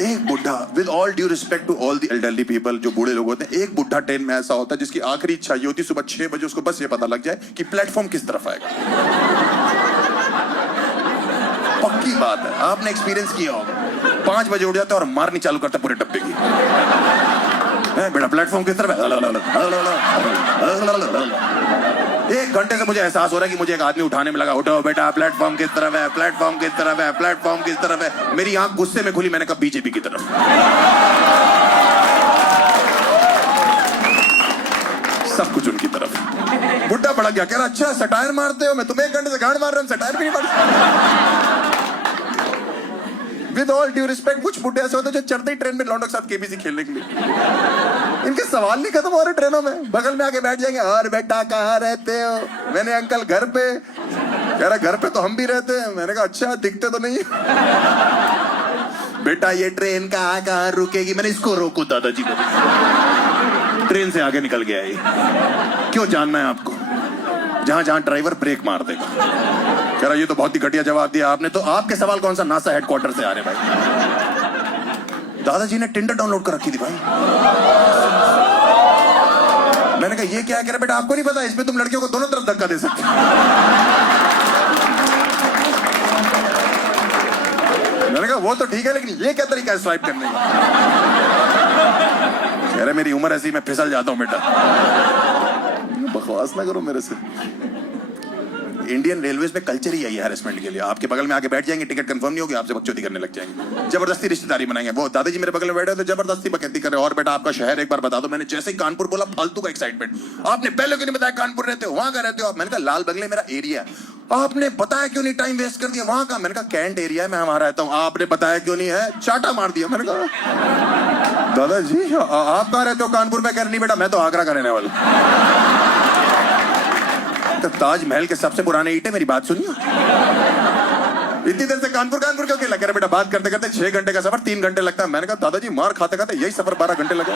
एक बुढ़ा, with all due respect to all the elderly people, जो बूढ़े लोग होते हैं, एक बुढ़ा ट्रेन में ऐसा होता है जिसकी आखिरी इच्छा ये होती है सुबह 6 बजे उसको बस ये पता लग जाए कि प्लेटफॉर्म किस तरफ आएगा। पक्की बात है, आपने एक्सपीरियंस किया होगा। 5 बजे उठ जाते और मारनी चालू करते पूरे डब्बे की, बेटा प्लेटफॉर्म किस तरफ है। 1 घंटे से मुझे एहसास हो रहा है कि मुझे एक आदमी उठाने में लगा, उठो बेटा प्लेटफॉर्म किस तरफ है, प्लेटफॉर्म किस तरफ है, प्लेटफॉर्म किस तरफ है। मेरी आंख गुस्से में खुली, मैंने कहा बीजेपी की तरफ। सब कुछ उनकी तरफ। बुढ़ा पड़ा गया, कह रहा अच्छा सटायर मारते हो, मैं तुम्हें 1 घंटे से गांड मार रहा हूं, सटायर भी नहीं मारता। विद ऑल ड्यू रिस्पेक्ट, कुछ बुढ़े ऐसे होते जो चढ़ते ही ट्रेन में लौंडों के साथ केबीसी खेलने के लिए, इनके सवाल नहीं खत्म हो रहे ट्रेनों में, बगल में आके बैठ जाएंगे, और बेटा कहाँ रहते हो, मैंने अंकल घर पे, कह रहा घर पे तो हम भी रहते हैं, मैंने कहा अच्छा दिखते तो नहीं। बेटा ये ट्रेन कहाँ कहाँ रुकेगी, मैंने इसको रोको दादाजी को, ट्रेन से आगे निकल गया ये, क्यों जानना है आपको, जहां जहां ड्राइवर ब्रेक मार देगा। कह रहा ये तो बहुत ही घटिया जवाब दिया आपने, तो आपके सवाल कौन सा नासा हेडक्वार्टर से आ रहे भाई। दादाजी ने टिंडर डाउनलोड कर रखी थी भाई। मैंने कहा ये क्या है, कह रहा बेटा आपको नहीं पता, इसमें तुम लड़कियों को दोनों तरफ धक्का दे सकते। मैंने कहा वो तो ठीक है, लेकिन ये क्या तरीका है स्वाइप करने का। कह रहे मेरी उम्र ऐसी, मैं फिसल जाता हूं बेटा। बकवास ना करो मेरे से। इंडियन रेलवेज में कल्चर ही है हैरेसमेंट के लिए, आपके बगल में आके बैठ जाएंगे, टिकट कंफर्म नहीं होगी, आपसे बकचोदी करने लग जाएंगे, जबरदस्ती रिश्तेदारी बनाएंगे। वो दादाजी मेरे बगल में बैठे तो जबरदस्ती बकैती कर रहे, और बेटा आपका शहर एक बार बता दो। मैंने जैसे ही कानपुर बोला, फालतू का एक्साइटमेंट, आपने पहले क्यों नहीं बताया कानपुर रहते हो, वहां का रहते हो आप। मैंने कहा लाल बगले मेरा एरिया है, आपने बताया क्यों नहीं, टाइम वेस्ट कर दिया वहां का। मैंने कहा कैंट एरिया है, मैं वहां रहता हूँ, आपने बताया क्यों नहीं है, चाटा मार दिया। मैंने कहा दादाजी आप कहाँ रहते हो कानपुर में, कह रहे नहीं बेटा मैं तो आगरा का रहने वाला। तो ताजमहल के सबसे पुराने ईंटें, मेरी बात सुनियो, इतनी देर से कानपुर कानपुर क्यों खेला। कह रहे बेटा बात करते करते 6 घंटे का सफर 3 घंटे लगता है। मैंने कहा दादाजी मार खाते खाते यही सफर 12 घंटे लगा।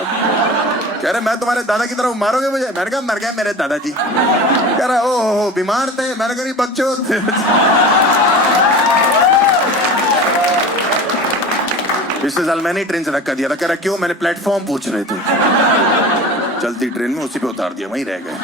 कह रहे मैं तुम्हारे दादा की तरफ मारोगे मुझे। मैंने कहा मर गए मेरे दादाजी। कह रहा ओ बीमार थे। मैंने कहा नहीं बच्चों पिछले साल मैंने ही ट्रेन से धक्का दिया था। कह रहा क्यों, मैंने प्लेटफॉर्म पूछ रहे थे, चलती ट्रेन में उसी पे उतार दिया, वहीं रह गए।